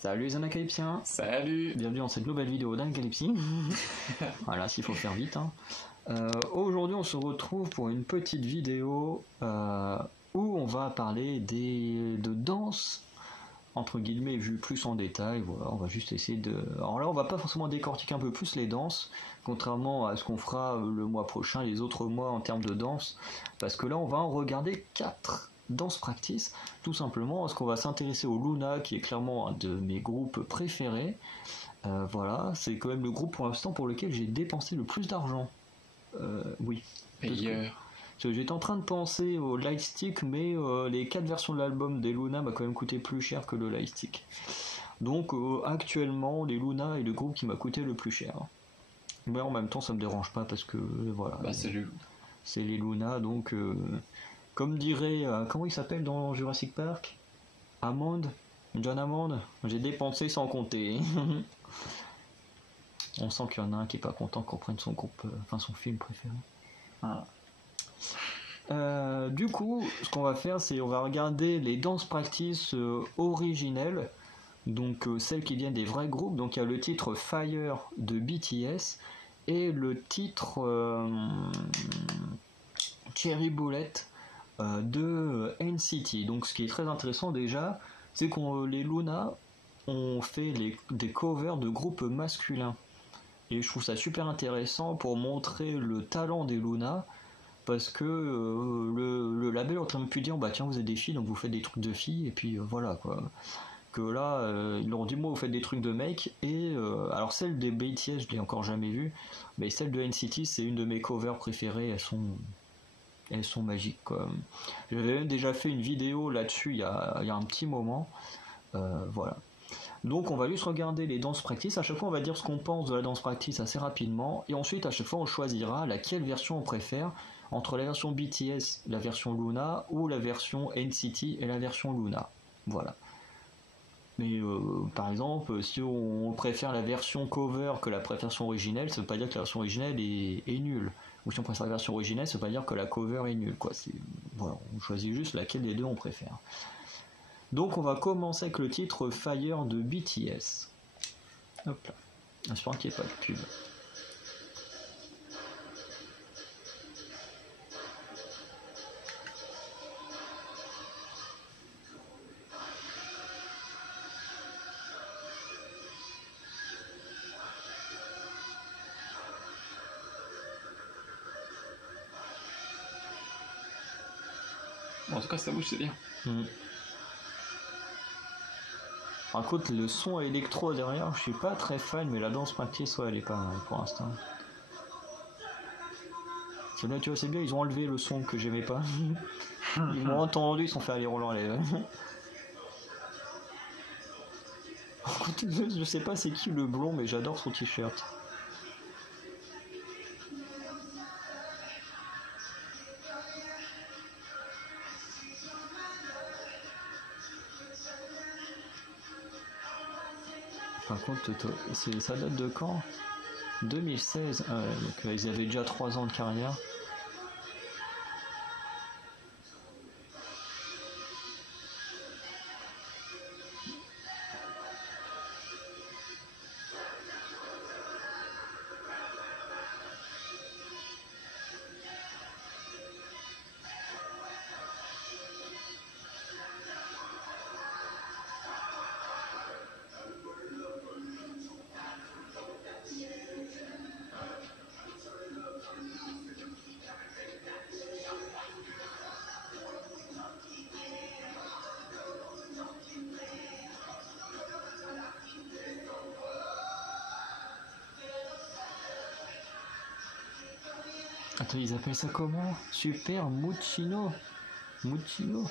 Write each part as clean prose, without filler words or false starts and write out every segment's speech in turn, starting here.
Salut les Anacalypsiens. Salut. Bienvenue dans cette nouvelle vidéo d'Anacalypsie. Voilà, s'il faut faire vite. Aujourd'hui, on se retrouve pour une petite vidéo où on va parler de danse, entre guillemets, vu plus en détail. Voilà, on va juste essayer de... Alors là, on va pas forcément décortiquer un peu plus les danses, contrairement à ce qu'on fera le mois prochain, les autres mois en termes de danse, parce que là, on va en regarder 4 danse practice, tout simplement parce qu'on va s'intéresser au Luna, qui est clairement un de mes groupes préférés. Voilà, c'est quand même le groupe pour l'instant pour lequel j'ai dépensé le plus d'argent. Oui. Payeur. J'étais en train de penser au Lightstick, mais les 4 versions de l'album des Luna m'a quand même coûté plus cher que le Lightstick. Donc actuellement, les Luna est le groupe qui m'a coûté le plus cher. Mais en même temps, ça me dérange pas parce que voilà. Bah, c'est les Luna, donc comme dirait, comment il s'appelle dans Jurassic Park? Hammond? John Hammond? J'ai dépensé sans compter. On sent qu'il y en a un qui est pas content qu'on prenne son groupe, son film préféré. Voilà. Du coup, ce qu'on va faire, c'est on va regarder les danse practice originelles, donc celles qui viennent des vrais groupes. Donc il y a le titre Fire de BTS et le titre Cherry Bullet de NCT. Donc ce qui est très intéressant déjà, c'est que les Luna ont fait des covers de groupes masculins. Et je trouve ça super intéressant pour montrer le talent des Luna, parce que le label aurait pu dire bah tiens, vous êtes des filles donc vous faites des trucs de filles, et puis voilà quoi. Que là ils leur ont dit moi vous faites des trucs de mecs, et alors celle des BTS je l'ai encore jamais vue, mais celle de NCT c'est une de mes covers préférées, elles sont magiques quoi. J'avais même déjà fait une vidéo là-dessus il y a un petit moment. Voilà. Donc on va juste regarder les danse practice. À chaque fois on va dire ce qu'on pense de la danse practice assez rapidement, et ensuite à chaque fois on choisira laquelle version on préfère entre la version BTS, la version Luna, ou la version NCT et la version Luna. Voilà. Mais par exemple, si on préfère la version cover que la version originelle, ça veut pas dire que la version originelle est nulle. Ou si on préfère la version originelle, ça veut pas dire que la cover est nulle, quoi. Voilà, on choisit juste laquelle des deux on préfère. Donc on va commencer avec le titre Fire de BTS. Hop là. J'espère qu'il n'y ait pas de pub. Bon, en tout cas, ça bouge, c'est bien. Par contre, le son électro derrière, je suis pas très fan, mais la danse practice, ouais, elle est pas mal pour l'instant. C'est bien, tu vois, c'est bien, ils ont enlevé le son que j'aimais pas. Ils m'ont entendu, ils sont fait aller roulant les... Je sais pas c'est qui le blond, mais j'adore son t-shirt. Par contre, ça date de quand? 2016. Ah ouais, donc ils avaient déjà 3 ans de carrière. Attends, ils appellent ça comment? Super Muccino. Muccino.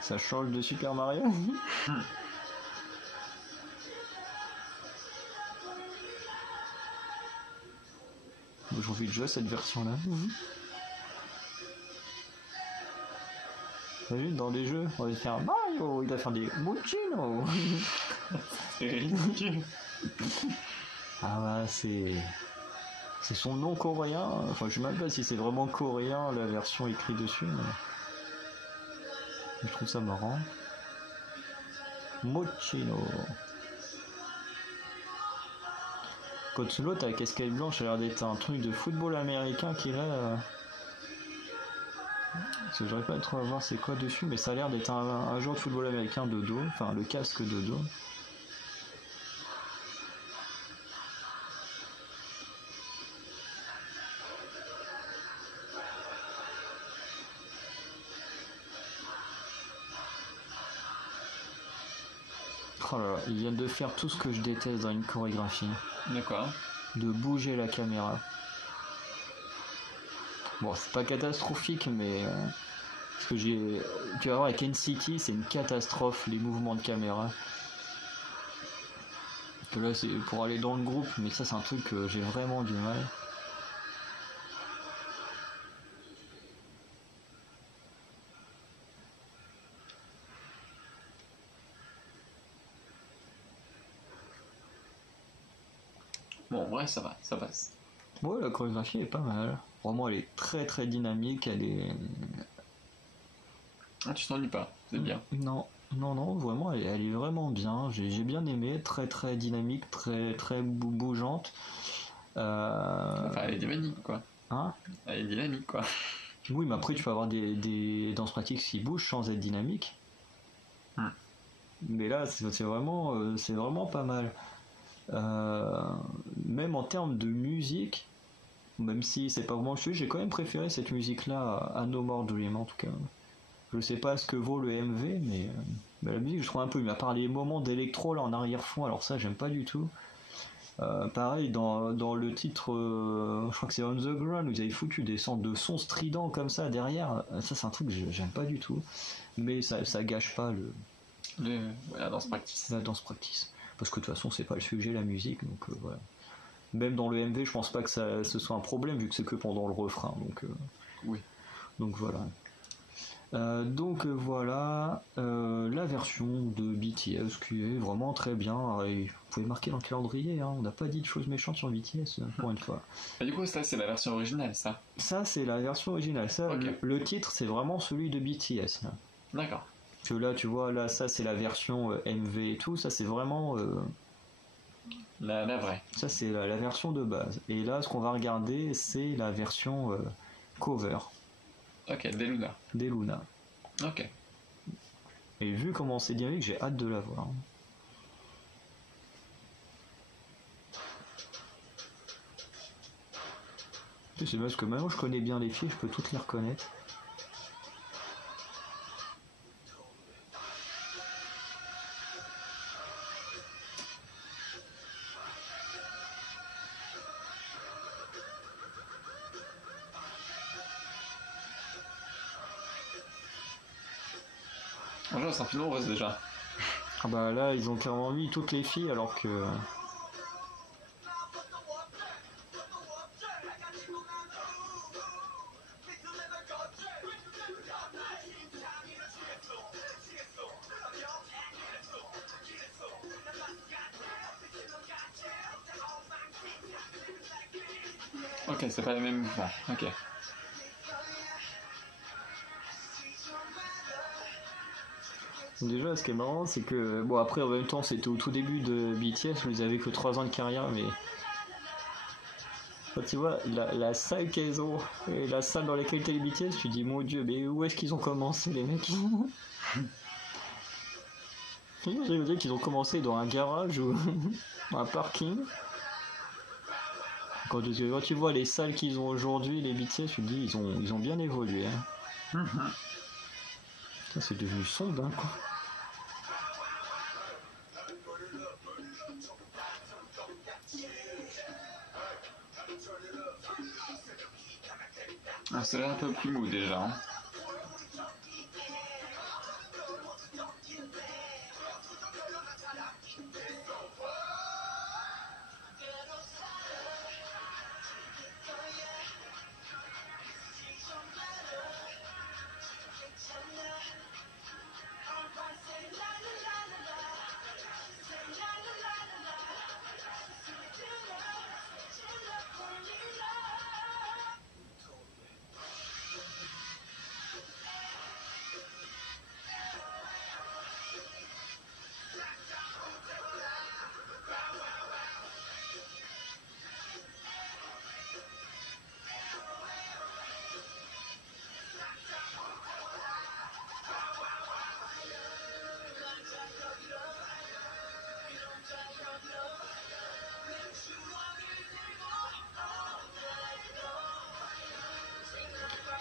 Ça change de Super Mario. J'ai envie de jouer à cette version-là. T'as vu, dans les jeux, on va faire Mario, il va faire des Muccino. C'est ridicule. Ah bah c'est son nom coréen. Enfin, je sais même pas si c'est vraiment coréen la version écrite dessus, mais je trouve ça marrant. Mochino. Quand l'autre à la casquette blanche a l'air d'être un truc de football américain qui là. Parce que j'arrive pas trop à voir c'est quoi dessus, mais ça a l'air d'être un joueur de football américain de dos, enfin le casque de dos. Oh là là, ils viennent de faire tout ce que je déteste dans une chorégraphie. D'accord. De bouger la caméra. Bon, c'est pas catastrophique, mais parce que tu vas voir avec NCT, c'est une catastrophe les mouvements de caméra. Que là, c'est pour aller dans le groupe, mais ça, c'est un truc que j'ai vraiment du mal. Bon, en vrai, ça va, ça passe. Ouais, la chorégraphie est pas mal. Vraiment, elle est très très dynamique. Elle est. Ah, tu t'ennuies pas, c'est bien. Non, non, vraiment, elle est vraiment bien. J'ai bien aimé. Très très dynamique, très très bougeante. Enfin, elle est dynamique, quoi. Hein? Elle est dynamique, quoi. Oui, mais après, tu peux avoir des danses pratiques qui bougent sans être dynamiques. Mais là, c'est vraiment pas mal. Même en termes de musique, même si c'est pas vraiment le sujet, j'ai quand même préféré cette musique-là à No More Dream en tout cas. Je sais pas ce que vaut le MV, mais la musique je trouve un peu mieux. À part les moments d'électro là en arrière-fond, alors ça j'aime pas du tout. Pareil dans le titre, je crois que c'est On the Ground, vous avez foutu des sortes de sons stridents comme ça derrière. Ça c'est un truc que j'aime pas du tout. Mais ça gâche pas La danse practice. la danse practice. Parce que de toute façon c'est pas le sujet la musique, donc voilà. Même dans le MV, je pense pas que ce soit un problème vu que c'est que pendant le refrain. Oui. Donc voilà. Voilà la version de BTS qui est vraiment très bien. Et vous pouvez marquer dans le calendrier, hein, on n'a pas dit de choses méchantes sur BTS pour une fois. Et du coup, ça, c'est la version originale, ça. Ça, c'est la version originale. Ça, Ok. le titre, c'est vraiment celui de BTS. Là. D'accord. Parce que là, tu vois, là, ça, c'est la version MV et tout. Ça, c'est vraiment. La vraie. Ça, c'est la version de base. Et là, ce qu'on va regarder, c'est la version cover Ok, des Luna. des Luna. Ok. Et vu comment c'est dynamique, j'ai hâte de la voir. C'est parce que maintenant je connais bien les filles, je peux toutes les reconnaître. Bonjour, c'est un film rose déjà. Ah bah là, ils ont clairement mis toutes les filles alors que. Ok, c'est pas le même mouvement. Ok. Déjà, ce qui est marrant, c'est que. Bon, après, en même temps, c'était au tout début de BTS, où ils avaient que 3 ans de carrière, mais. Quand tu vois la salle qu'elles ont, et la salle dans laquelle étaient les BTS, tu dis, mon dieu, mais où est-ce qu'ils ont commencé, les mecs? Je veux dire qu'ils ont commencé dans un garage ou un parking. Quand tu vois les salles qu'ils ont aujourd'hui, les BTS, tu te dis ils ont bien évolué. Hein. Ça, c'est devenu sombre d'un coup. Ah, c'est là un peu plus mou déjà. Hein.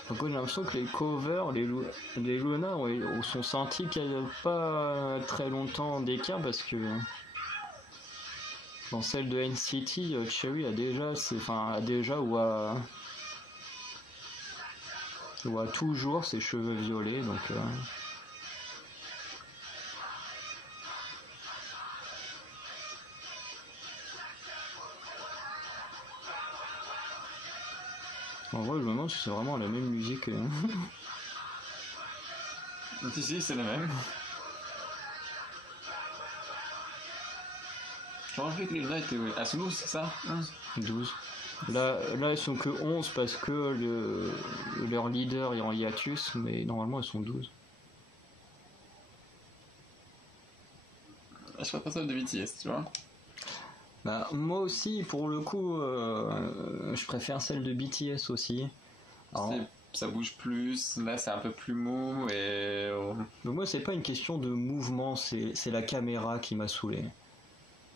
Donc j'ai l'impression que les covers, les Luna sont sentis qu'il n'y a pas très longtemps d'écart parce que dans celle de NCT, Cherry a déjà ou a toujours ses cheveux violets, donc en vrai, je me demande si c'est vraiment la même musique. Si, c'est la même. J'ai remarqué que les Luna étaient à 12, c'est ça 11. 12. Là, ils sont que 11 parce que leur leader est en hiatus, mais normalement, ils sont 12. Je ferais pas ça de BTS, tu vois. Bah, moi aussi, pour le coup, je préfère celle de BTS aussi. Alors, ça bouge plus, là c'est un peu plus mou et... mais moi, c'est pas une question de mouvement, c'est la caméra qui m'a saoulé.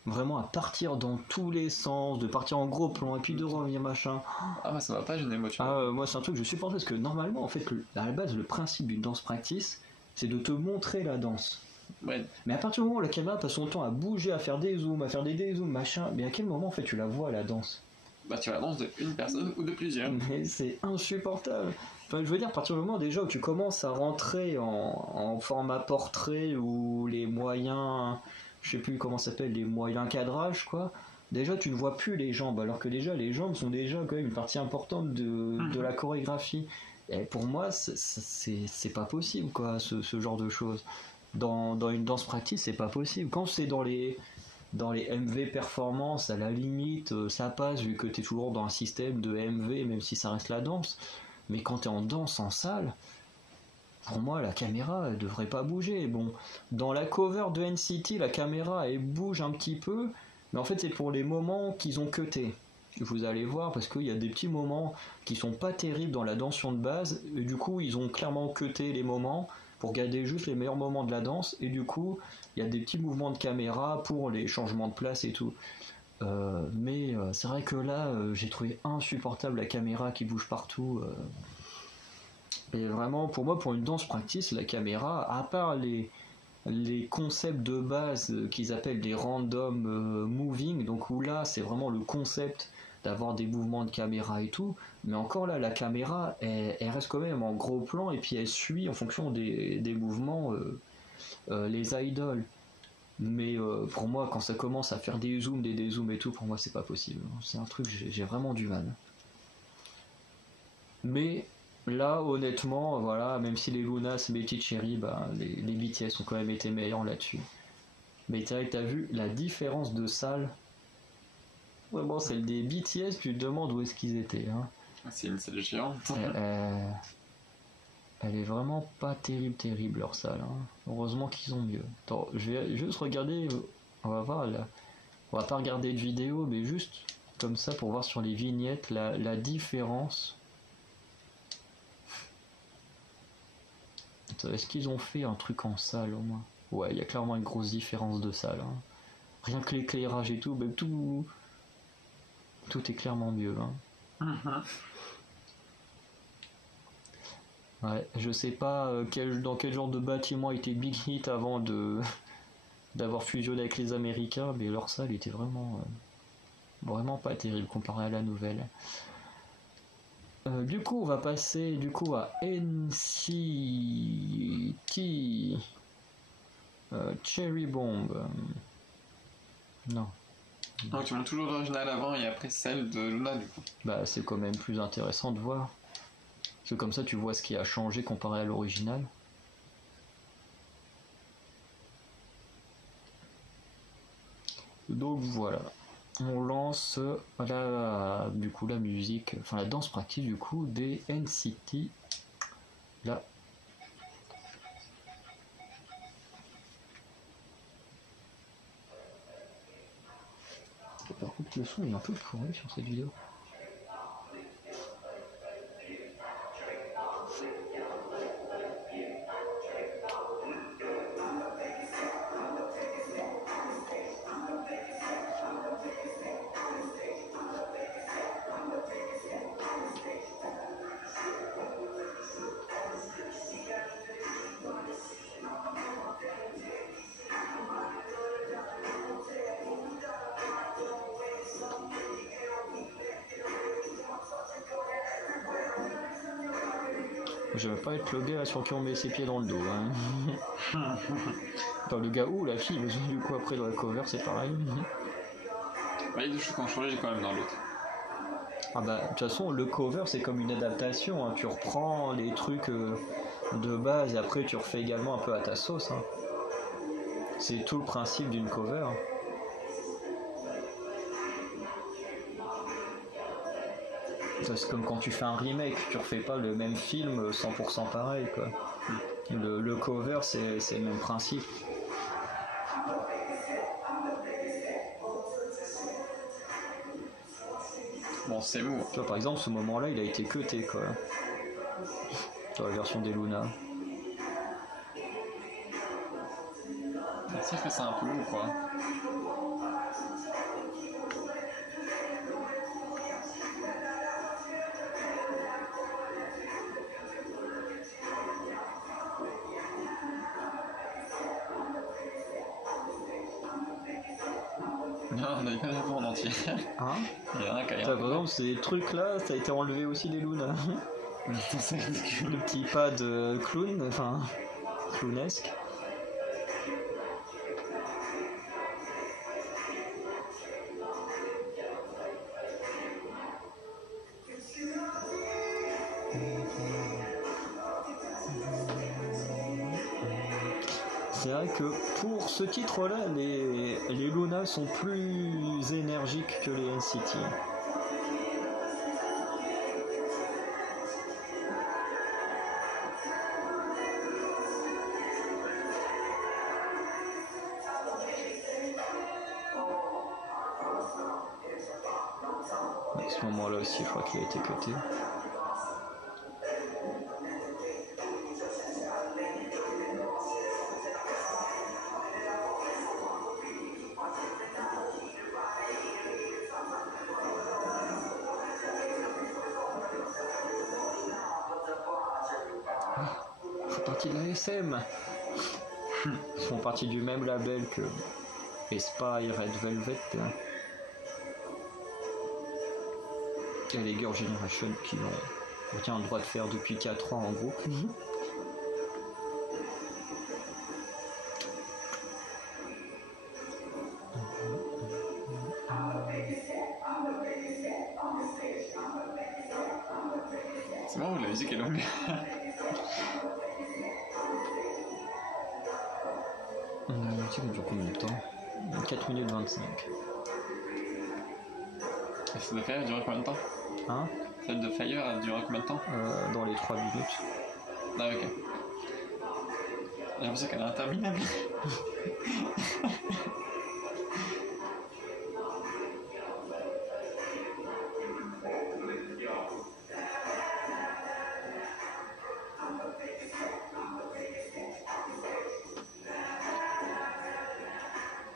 Vraiment, à partir dans tous les sens, de partir en gros plan et puis de revenir machin. Ah bah ça m'a pas gêné moi, tu vois. Moi, c'est un truc que je supporte parce que normalement, en fait, à la base, le principe d'une danse practice, c'est de te montrer la danse. Ouais. Mais à partir du moment où la caméra passe son temps à bouger, à faire des zooms, à faire des dézooms, machin, mais à quel moment en fait tu la vois la danse? Bah tu la danses de une personne ou de plusieurs. Mais c'est insupportable. Enfin, je veux dire, à partir du moment déjà où tu commences à rentrer en format portrait ou les moyens, je sais plus comment ça s'appelle, les moyens cadrage quoi. Déjà tu ne vois plus les jambes, alors que déjà les jambes sont déjà quand même une partie importante de la chorégraphie. Et pour moi, c'est pas possible quoi, ce genre de choses. Dans une danse practice, c'est pas possible. Quand c'est dans les MV performance, à la limite, ça passe vu que t'es toujours dans un système de MV, même si ça reste la danse. Mais quand t'es en danse en salle, pour moi, la caméra, elle devrait pas bouger. Bon, dans la cover de NCT, la caméra, elle bouge un petit peu, mais en fait, c'est pour les moments qu'ils ont cutés. Vous allez voir, parce qu'il y a des petits moments qui sont pas terribles dans la danse de base, et du coup, ils ont clairement cuté les moments pour garder juste les meilleurs moments de la danse, et du coup, il y a des petits mouvements de caméra pour les changements de place et tout. Mais c'est vrai que là, j'ai trouvé insupportable la caméra qui bouge partout. Et vraiment, pour moi, pour une danse practice, la caméra, à part les concepts de base qu'ils appellent des random moving, donc où là, c'est vraiment le concept d'avoir des mouvements de caméra et tout, mais encore là, la caméra, elle reste quand même en gros plan et puis elle suit en fonction des mouvements les idoles. Mais pour moi, quand ça commence à faire des zooms, des dézooms et tout, pour moi, c'est pas possible. C'est un truc, j'ai vraiment du mal. Mais là, honnêtement, voilà, même si les Lunas, Betty Cherry, bah, les BTS ont quand même été meilleurs là-dessus. Mais t'as vu la différence de salle. Vraiment, celle des BTS, tu te demandes où est-ce qu'ils étaient. Hein. C'est une salle géante. Elle est vraiment pas terrible leur salle. Hein. Heureusement qu'ils ont mieux. Attends, je vais juste regarder. On va voir là. On va pas regarder de vidéo, mais juste comme ça pour voir sur les vignettes la différence. Attends, est-ce qu'ils ont fait un truc en salle au moins? Ouais, il y a clairement une grosse différence de salle. Hein. Rien que l'éclairage et tout, même tout est clairement mieux. Hein. Ouais, je sais pas dans quel genre de bâtiment était Big Hit avant d'avoir fusionné avec les Américains, mais leur salle était vraiment pas terrible comparé à la nouvelle. Du coup, on va passer à NCT Cherry Bomb. Non. Donc tu montes toujours l'original avant et après celle de Luna du coup. Bah c'est quand même plus intéressant de voir. Parce que comme ça tu vois ce qui a changé comparé à l'original. Donc voilà. On lance la musique, enfin la danse pratique du coup des NCT. Là. Par contre le son est un peu pourri sur cette vidéo. Je veux pas être le gars sur qui on met ses pieds dans le dos. Hein. Enfin, le gars ou la fille, mais du coup après dans la cover c'est pareil. Bah, les deux choses qui ont changé quand même dans l'autre. Ah bah de toute façon le cover c'est comme une adaptation, hein. Tu reprends les trucs de base et après tu refais également un peu à ta sauce. Hein. C'est tout le principe d'une cover. C'est comme quand tu fais un remake, tu refais pas le même film 100% pareil quoi. Le cover c'est le même principe. Bon, c'est mou. Tu vois par exemple ce moment là il a été cuté quoi. Sur la version des Luna. C'est vrai que c'est un peu mou quoi. Non, on n'avait pas la peau en entier. Hein? Il y en a qui a Par exemple ces trucs là ça a été enlevé aussi des Luna. C'est ridicule. Le petit pad clown, enfin clownesque. C'est vrai que pour ce titre-là, les Luna sont plus énergiques que les NCT. À ce moment-là aussi, je crois qu'il a été cuté. C'est parti de la SM. Ils font partie du même label que aespa et Red Velvet. Et les Girl Generation qui ont le droit de faire depuis 4 ans en groupe. C'est marrant, la musique est longue. Ça dure combien de temps? 4 minutes 25. Et Celle de Fire, elle durait combien de temps? Hein? Celle de Fire, elle durait combien de temps? Dans les 3 minutes. Ah, ok. J'ai l'impression qu'elle est interminable.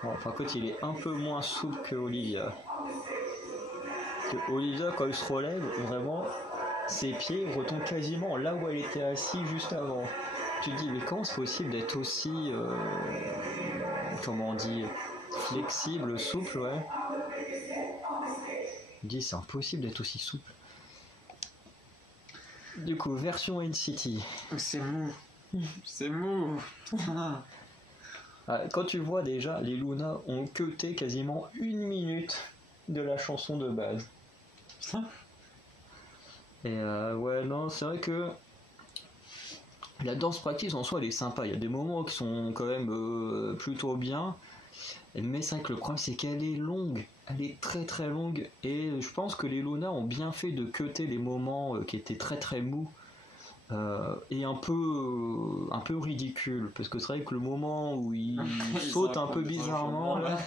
Bon, par contre, il est un peu moins souple que Olivia. Parce que Olivia, quand elle se relève, vraiment, ses pieds retombent quasiment là où elle était assise juste avant. Tu te dis, mais comment c'est possible d'être aussi, comment on dit, flexible, souple, ouais. Je dis, c'est impossible d'être aussi souple. Du coup, version NCT. C'est mou. C'est mou. Quand tu vois déjà, les Luna ont cuté quasiment 1 minute de la chanson de base. Putain. Et ouais, non, c'est vrai que la danse practice en soi elle est sympa. Il y a des moments qui sont quand même plutôt bien. Mais c'est vrai que le problème c'est qu'elle est longue. Elle est très très longue. Et je pense que les Luna ont bien fait de cuter les moments qui étaient très très mous. Et un peu ridicule parce que c'est vrai que le moment où il saute un peu bizarrement là,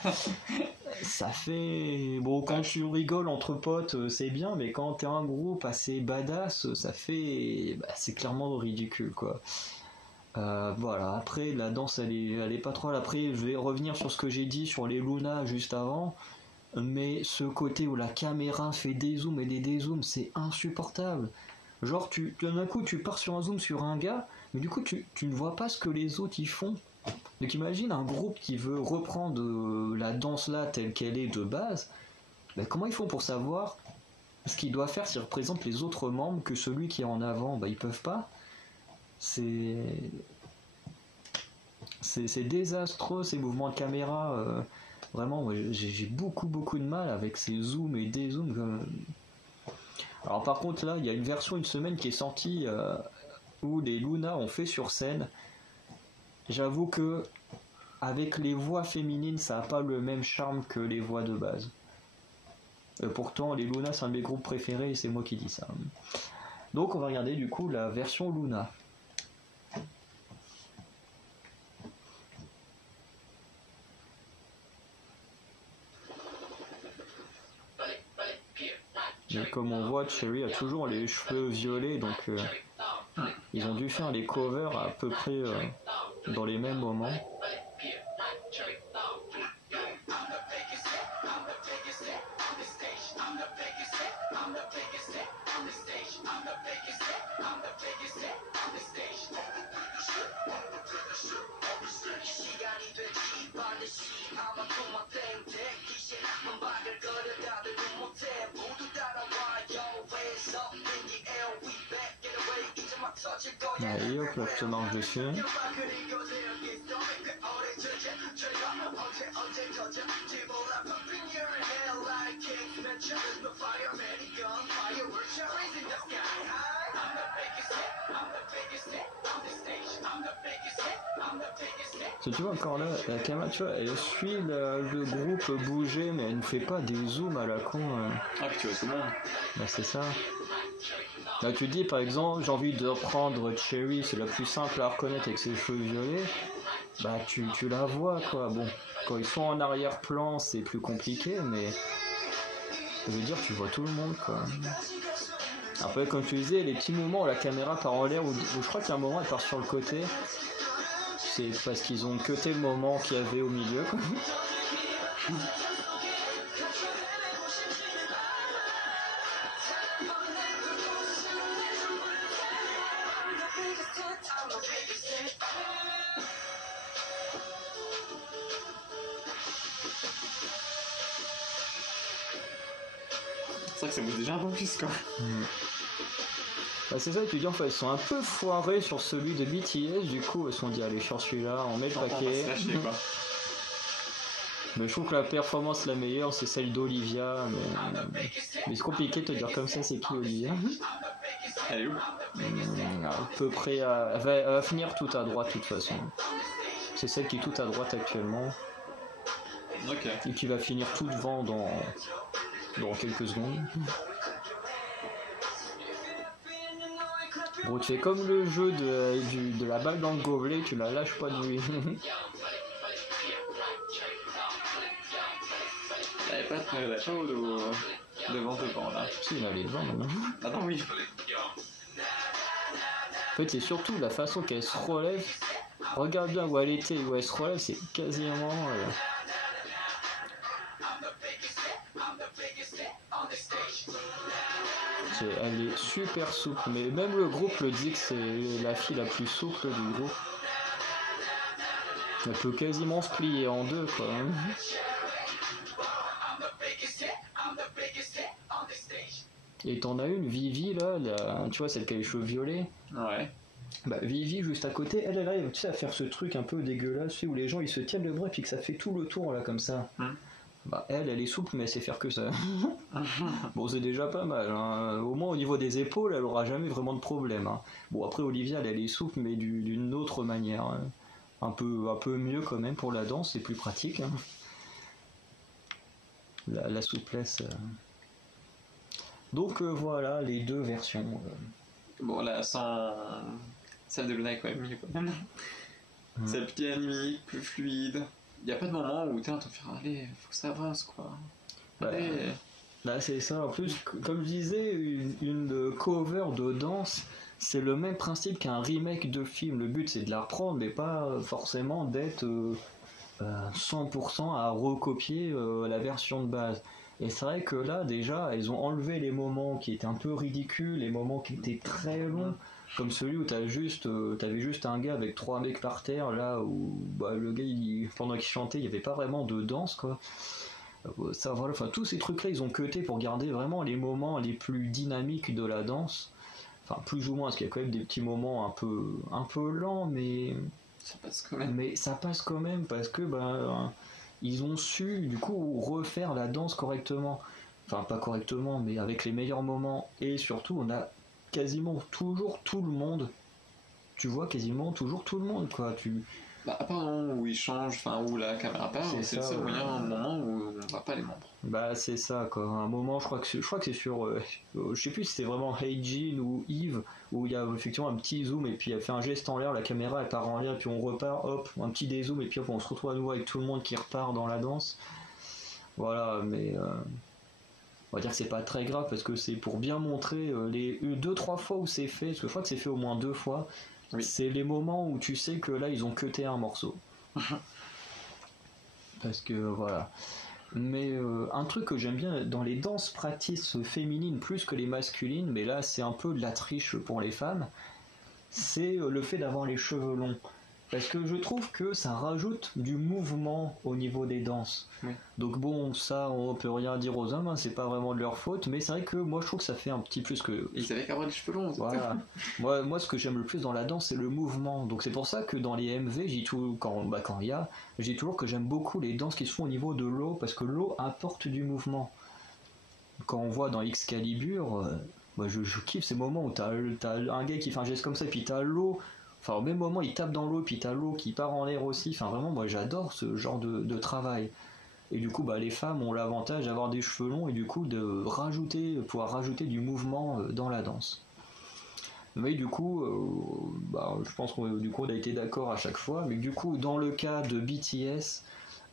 ça fait bon quand tu rigoles entre potes c'est bien, mais quand t'es un groupe assez badass ça fait c'est clairement ridicule quoi. Voilà, après la danse elle est pas trop. Après je vais revenir sur ce que j'ai dit sur les Luna juste avant, mais ce côté où la caméra fait des zooms et des dézooms c'est insupportable. Genre, d'un coup, tu pars sur un zoom sur un gars, mais du coup, tu ne vois pas ce que les autres y font. Donc, imagine un groupe qui veut reprendre la danse là telle qu'elle est de base. Ben, comment ils font pour savoir ce qu'il doit faire s'il représente les autres membres que celui qui est en avant? Ben, ils peuvent pas. c'est désastreux ces mouvements de caméra. Vraiment, moi, j'ai beaucoup de mal avec ces zooms et dézooms. Alors par contre là, il y a une version une semaine qui est sortie où les Luna ont fait sur scène. J'avoue que avec les voix féminines, ça n'a pas le même charme que les voix de base. Pourtant, les Luna, c'est un de mes groupes préférés et c'est moi qui dis ça. Donc on va regarder du coup la version Luna. Et comme on voit, Cherry a toujours les cheveux violets, donc ils ont dû faire les covers à peu près dans les mêmes moments. Et hop, là, je te marche dessus. Tu vois encore là, la caméra, tu vois, elle suit le groupe bouger, mais elle ne fait pas des zooms à la con. Ah, puis tu vois tout le monde. Bah c'est ça. Là tu dis par exemple, j'ai envie de reprendre Cherry, c'est la plus simple à reconnaître avec ses cheveux violets. Bah tu la vois quoi. Bon, quand ils sont en arrière-plan, c'est plus compliqué, mais je veux dire, tu vois tout le monde quoi. Après, comme tu disais, les petits moments où la caméra part en l'air, où je crois qu'il y a un moment elle part sur le côté. C'est parce qu'ils ont cuté le moment qu'il y avait au milieu. C'est vrai que ça bouge déjà un peu plus quoi. Bah c'est ça, tu dis en fait, ils sont un peu foirés sur celui de BTS, du coup ils se sont dit allez sur celui-là, on met le paquet. Mais je trouve que la performance la meilleure c'est celle d'Olivia, mais c'est compliqué de te dire comme ça c'est qui Olivia. Elle est où? À peu près, elle va finir tout à droite de toute façon. C'est celle qui est tout à droite actuellement. Ok. Et qui va finir tout devant dans quelques secondes. Bon, tu fais comme le jeu de la balle dans le gobelet, tu la lâches pas de vue. Elle n'est pas devant là. Si, il a les devant maintenant. Ah non, oui. En fait, c'est surtout la façon qu'elle se relève. Regarde bien où elle était, où elle se relève, c'est quasiment. Elle est super souple, mais même le groupe le dit que c'est la fille la plus souple du groupe. Elle peut quasiment se plier en deux, quoi. Et t'en as une, Vivi, là, tu vois, celle qui a les cheveux violets. Ouais. Bah, Vivi, juste à côté, elle arrive, tu sais, à faire ce truc un peu dégueulasse, tu sais, où les gens, ils se tiennent le bras et puis que ça fait tout le tour, là, comme ça. Bah, elle est souple, mais elle sait faire que ça. Bon, c'est déjà pas mal, hein. Au moins, au niveau des épaules, elle aura jamais vraiment de problème, hein. Bon, après, Olivia, elle est souple, mais d'une autre manière, hein. Un peu mieux, quand même, pour la danse, c'est plus pratique, hein. La souplesse... Donc voilà les deux versions. Bon là, celle de Luna est quand même mieux quand même. C'est plus dynamique, plus fluide. Il n'y a pas de moment où t'es en train de faire allez, faut que ça avance quoi. Allez. Là c'est ça. En plus, comme je disais, une cover de danse, c'est le même principe qu'un remake de film. Le but c'est de la reprendre, mais pas forcément d'être 100% à recopier la version de base. Et c'est vrai que là, déjà, ils ont enlevé les moments qui étaient un peu ridicules, les moments qui étaient très longs, comme celui où t'avais juste un gars avec 3 mecs par terre, là où bah, le gars, pendant qu'il chantait, il n'y avait pas vraiment de danse, quoi. Ça, voilà, tous ces trucs-là, ils ont cuté pour garder vraiment les moments les plus dynamiques de la danse. enfin plus ou moins, parce qu'il y a quand même des petits moments un peu lents, mais Ça passe quand même. mais ça passe quand même parce que ils ont su du coup refaire la danse correctement. Enfin pas correctement, mais avec les meilleurs moments. Et surtout, on a quasiment toujours tout le monde. Tu vois quasiment toujours tout le monde, quoi. Bah, à part le moment où ils changent, enfin où la caméra part, C'est c'est le ça, seul moyen, un moment où on voit pas les membres. Bah c'est ça, quoi. À un moment, je crois que c'est sur, je sais plus si c'est vraiment Heijin ou Yves, où il y a effectivement un petit zoom et puis elle fait un geste en l'air, la caméra elle part en l'air, puis on repart, hop, un petit dézoom et puis hop, on se retrouve à nouveau avec tout le monde qui repart dans la danse. Voilà, mais on va dire que c'est pas très grave parce que c'est pour bien montrer les deux trois fois où c'est fait, parce que je crois que c'est fait au moins 2 fois. Oui. C'est les moments où tu sais que là ils ont cuté un morceau. Parce que voilà. Mais un truc que j'aime bien dans les danses practice féminines plus que les masculines, mais là c'est un peu de la triche pour les femmes, c'est le fait d'avoir les cheveux longs. Parce que je trouve que ça rajoute du mouvement au niveau des danses. Oui. Donc bon, ça on peut rien dire aux hommes, hein, c'est pas vraiment de leur faute, mais c'est vrai que moi je trouve que ça fait un petit plus que... Ils avaient qu'à avoir les cheveux longs. Voilà. moi ce que j'aime le plus dans la danse c'est le mouvement. Donc c'est pour ça que dans les MV, quand il y a, j'ai toujours que j'aime beaucoup les danses qui se font au niveau de l'eau, parce que l'eau apporte du mouvement. Quand on voit dans Excalibur, moi je kiffe ces moments où t'as un gars qui fait un geste comme ça, et puis t'as l'eau. Enfin, au même moment, il tape dans l'eau, puis t'as l'eau qui part en l'air aussi. Enfin, vraiment, moi, j'adore ce genre de travail. Et du coup, les femmes ont l'avantage d'avoir des cheveux longs et du coup, pouvoir rajouter du mouvement dans la danse. Mais du coup, je pense qu'on a été d'accord à chaque fois. Mais du coup, dans le cas de BTS,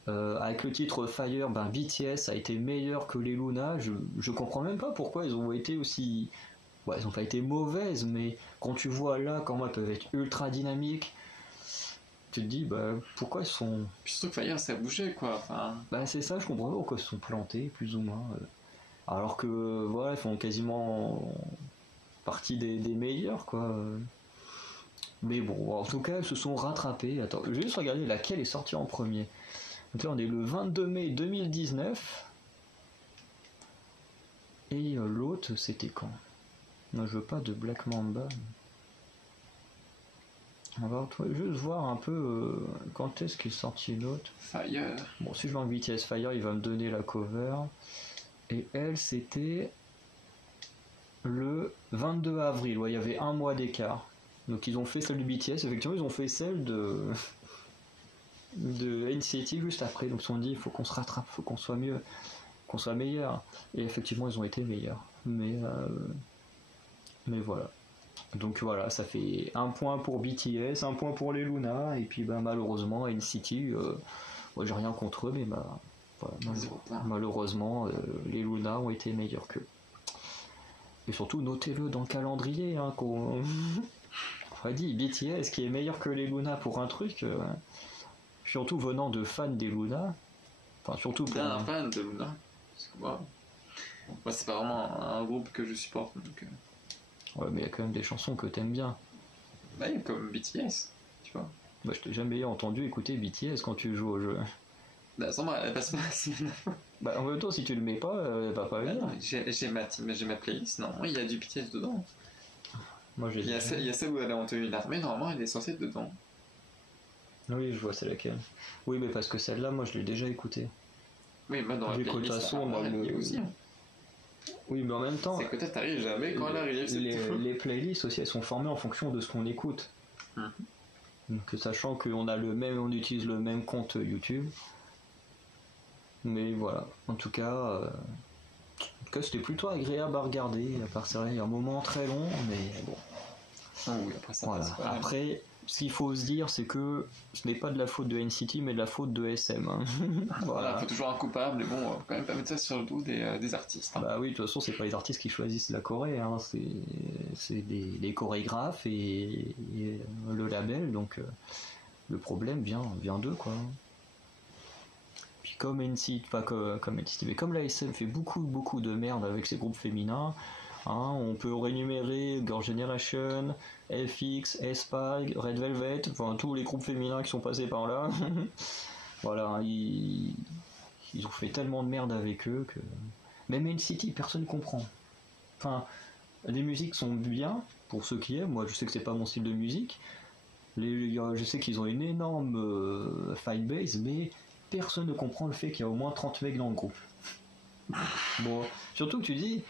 avec le titre Fire, BTS a été meilleur que les Luna. Je comprends même pas pourquoi ils ont été aussi... Ouais, elles ont pas été mauvaises, mais quand tu vois là comment elles peuvent être ultra dynamiques, tu te dis pourquoi elles sont... Puis surtout que Fire ça bougeait quoi. Enfin... c'est ça, je comprends pas pourquoi elles se sont plantées, plus ou moins. Alors que voilà, elles font quasiment partie des meilleures, quoi. Mais bon, en tout cas, elles se sont rattrapées. Attends, je vais juste regarder laquelle est sortie en premier. Donc là, on est le 22 mai 2019. Et l'autre, c'était quand? Non, je veux pas de Black Mamba. On va juste voir un peu quand est-ce qu'est sorti l'autre. Fire. Bon, si je marque BTS Fire, il va me donner la cover. Et elle, c'était le 22 avril. Ouais, il y avait un mois d'écart. Donc ils ont fait celle du BTS. Effectivement, ils ont fait celle de NCT juste après. Donc ils se sont dit, il faut qu'on se rattrape, il faut qu'on soit mieux, qu'on soit meilleur. Et effectivement, ils ont été meilleurs. Mais voilà. Donc voilà, ça fait un point pour BTS, un point pour les Luna, et puis malheureusement NCT, j'ai rien contre eux, mais voilà, malheureusement les Luna ont été meilleurs qu'eux. Et surtout notez-le dans le calendrier, hein, qu'on on a dit BTS qui est meilleur que les Luna pour un truc, surtout venant de fans des Luna, enfin surtout pour... un fan de Luna, parce que moi c'est pas vraiment un groupe que je supporte, donc... Ouais, mais il y a quand même des chansons que t'aimes bien. Comme BTS, tu vois. Je t'ai jamais entendu écouter BTS quand tu joues au jeu. Sans moi, elle passe pas. En même temps, si tu le mets pas, elle va pas venir. J'ai ma playlist, normalement il y a du BTS dedans. Moi, il y a celle où elle est en tenue d'armée, normalement elle est censée être dedans. Oui, je vois c'est laquelle. Oui, mais parce que celle-là, moi je l'ai déjà écoutée. Oui, moi dans la playlist, elle y est aussi. Oui, mais en même temps... C'est que t'arrives jamais quand elle arrive, c'est tout. Les playlists aussi, elles sont formées en fonction de ce qu'on écoute. Donc, sachant on utilise le même compte YouTube. Mais voilà, en tout cas, c'était plutôt agréable à regarder. À part ça, il y a un moment très long, mais bon. Oh oui, après ça voilà. Après, ce qu'il faut se dire, c'est que ce n'est pas de la faute de NCT, mais de la faute de SM. Hein. Voilà, il faut toujours un coupable, mais bon, on va quand même pas mettre ça sur le dos des artistes. Hein. Oui, de toute façon, c'est pas les artistes qui choisissent la Corée, hein. C'est les chorégraphes et le label, donc le problème vient d'eux, quoi. Puis comme NCT, pas comme NCT, mais comme la SM fait beaucoup de merde avec ses groupes féminins, hein, on peut rémunérer Girl Generation, FX, Spag, Red Velvet, enfin tous les groupes féminins qui sont passés par là. Voilà, ils ont fait tellement de merde avec eux que même NCT, personne comprend. Enfin, les musiques sont bien, pour ceux qui aiment. Moi, je sais que c'est pas mon style de musique. Je sais qu'ils ont une énorme fanbase, mais personne ne comprend le fait qu'il y a au moins 30 mecs dans le groupe. Bon, surtout que tu dis,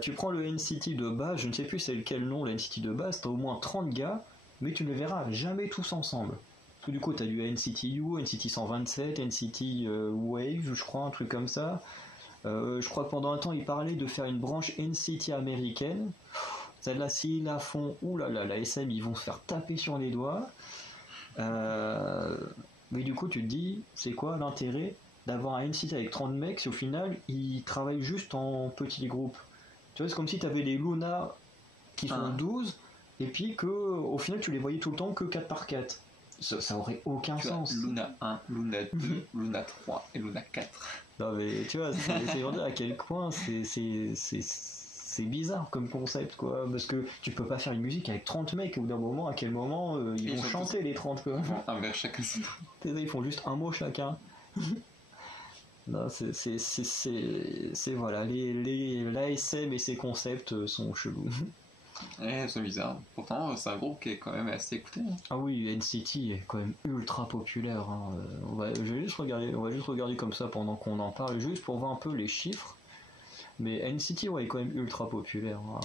tu prends le NCT de base, je ne sais plus c'est lequel nom, le NCT de base, t'as au moins 30 gars, mais tu ne les verras jamais tous ensemble. Parce que du coup, t'as du NCT U, NCT 127, NCT Wave, je crois, un truc comme ça. Je crois que pendant un temps, ils parlaient de faire une branche NCT américaine. Celle-là, s'ils la font, oulala, la SM, ils vont se faire taper sur les doigts. Mais du coup, tu te dis, c'est quoi l'intérêt d'avoir un NCT avec 30 mecs si au final, ils travaillent juste en petits groupes? Tu vois, c'est comme si tu avais les Luna qui sont 12, et puis que au final, tu les voyais tout le temps que 4 par 4. Ça aurait aucun sens. Luna 1, Luna 2, Luna 3 et Luna 4. Non, mais tu vois, c'est dire à quel point c'est bizarre comme concept, quoi, parce que tu peux pas faire une musique avec 30 mecs. Au bout d'un moment, à quel moment ils vont chanter les 30, quoi. Un vers chacun. Ils font juste un mot chacun. Non, c'est voilà, l'ASM et ses concepts sont chelous. Ouais, c'est bizarre. Pourtant, c'est un groupe qui est quand même assez écouté. Ah oui, NCT est quand même ultra populaire. Hein. On va juste regarder comme ça pendant qu'on en parle, juste pour voir un peu les chiffres. Mais NCT, ouais, est quand même ultra populaire hein,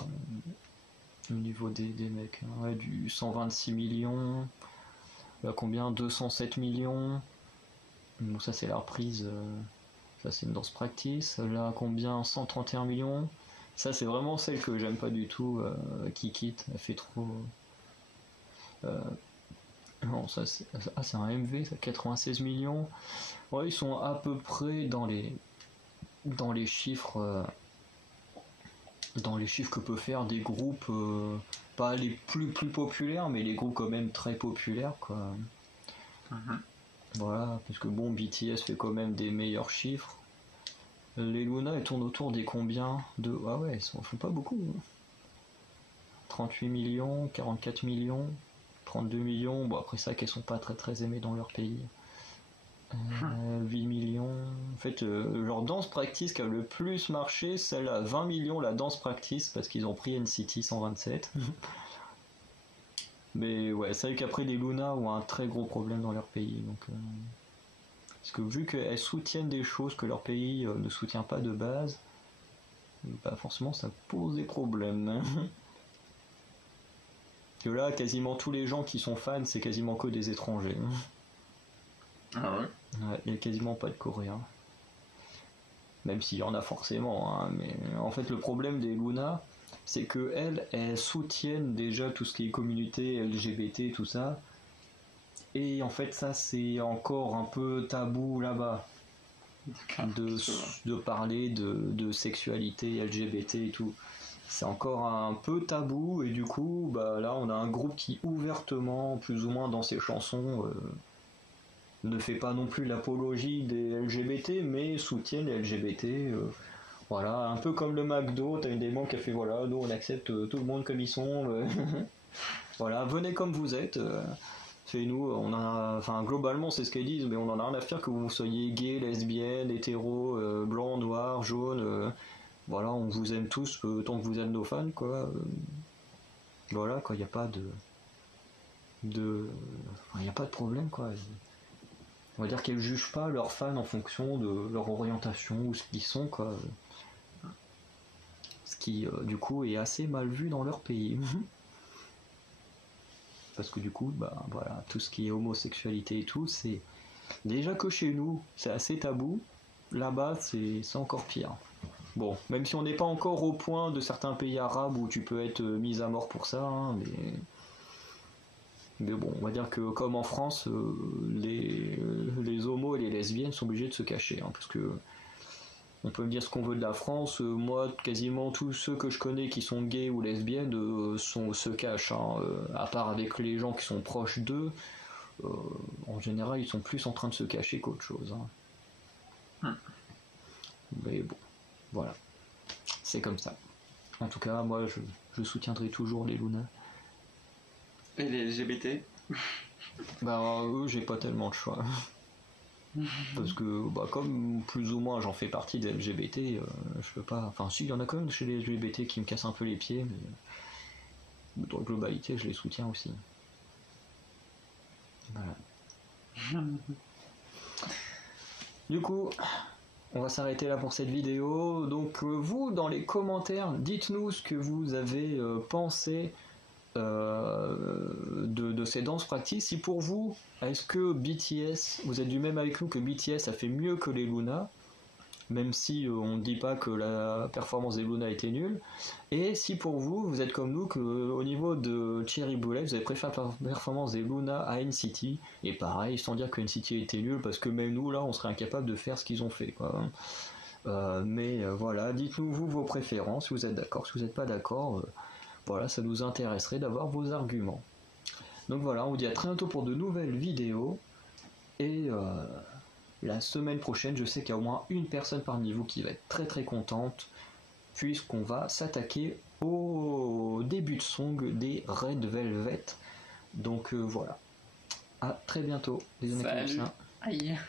au niveau des mecs. Hein. Ouais, du 126 millions, là combien 207 millions. Donc ça c'est la reprise, ça c'est une danse practice. Là combien 131 millions. Ça c'est vraiment celle que j'aime pas du tout, qui quitte, elle fait trop... non, ça c'est un MV, ça 96 millions. Ouais, ils sont à peu près dans les chiffres... dans les chiffres que peut faire des groupes, pas les plus populaires, mais les groupes quand même très populaires, quoi. Voilà, parce que bon, BTS fait quand même des meilleurs chiffres. Les Luna, elles tournent autour des combien de... Ah ouais, ils font pas beaucoup. 38 millions, 44 millions, 32 millions. Bon, après ça, qu'elles sont pas très aimées dans leur pays. 8 millions. En fait, leur Dance Practice qui a le plus marché, celle à 20 millions, la Dance Practice, parce qu'ils ont pris NCT 127. Mais ouais, c'est vrai qu'après les Luna ont un très gros problème dans leur pays. Donc, parce que vu qu'elles soutiennent des choses que leur pays ne soutient pas de base, bah forcément ça pose des problèmes. Que là, quasiment tous les gens qui sont fans, c'est quasiment que des étrangers. Ah ouais? Ouais, il n'y a quasiment pas de Coréens. Même s'il y en a forcément, hein, mais en fait le problème des Luna, c'est que elles soutiennent déjà tout ce qui est communauté LGBT, tout ça. Et en fait ça c'est encore un peu tabou là-bas. De parler de sexualité LGBT et tout. C'est encore un peu tabou et du coup bah là on a un groupe qui ouvertement, plus ou moins dans ses chansons, ne fait pas non plus l'apologie des LGBT mais soutient les LGBT. Voilà, un peu comme le McDo, t'as une des membres qui a fait voilà, nous on accepte tout le monde comme ils sont. Voilà, venez comme vous êtes. C'est nous, on a, enfin globalement c'est ce qu'elles disent, mais on en a rien à faire que vous soyez gay, lesbienne, hétéro, blanc, noir, jaune. Voilà, on vous aime tous tant que vous êtes nos fans, quoi. Voilà, quoi, il n'y a pas il y a pas de problème, quoi. On va dire qu'elles jugent pas leurs fans en fonction de leur orientation ou ce qu'ils sont, quoi. Ce qui, du coup, est assez mal vu dans leur pays. Parce que du coup, bah voilà, tout ce qui est homosexualité et tout, c'est déjà que chez nous, c'est assez tabou. Là-bas, c'est encore pire. Bon, même si on n'est pas encore au point de certains pays arabes où tu peux être mis à mort pour ça, hein, mais bon, on va dire que comme en France, les homos et les lesbiennes sont obligés de se cacher, hein, parce que on peut me dire ce qu'on veut de la France, moi quasiment tous ceux que je connais qui sont gays ou lesbiennes se cachent, hein, à part avec les gens qui sont proches d'eux, en général ils sont plus en train de se cacher qu'autre chose. Hein. Mais bon, voilà, c'est comme ça. En tout cas, moi je soutiendrai toujours les Luna. Et les LGBT? Bah eux j'ai pas tellement de choix. Parce que bah, comme plus ou moins j'en fais partie des LGBT, je peux pas. Enfin si, il y en a quand même chez les LGBT qui me cassent un peu les pieds, Dans la globalité, je les soutiens aussi. Voilà. Du coup, on va s'arrêter là pour cette vidéo. Donc vous, dans les commentaires, dites-nous ce que vous avez pensé de ces danses practice. Si pour vous, est-ce que BTS, vous êtes du même avec nous que BTS a fait mieux que les Luna, même si on ne dit pas que la performance des Luna était nulle, et si pour vous, vous êtes comme nous, que au niveau de Cherry Bullet, vous avez préféré la performance des Luna à NCT, et pareil, sans dire que NCT était nul, parce que même nous, là, on serait incapable de faire ce qu'ils ont fait, quoi. Mais voilà, dites-nous vous vos préférences, si vous êtes d'accord, si vous n'êtes pas d'accord, voilà, ça nous intéresserait d'avoir vos arguments. Donc voilà, on vous dit à très bientôt pour de nouvelles vidéos, et la semaine prochaine, je sais qu'il y a au moins une personne parmi vous qui va être très très contente, puisqu'on va s'attaquer au début de song des Red Velvet. Donc voilà. À très bientôt, les Salut. Aïe.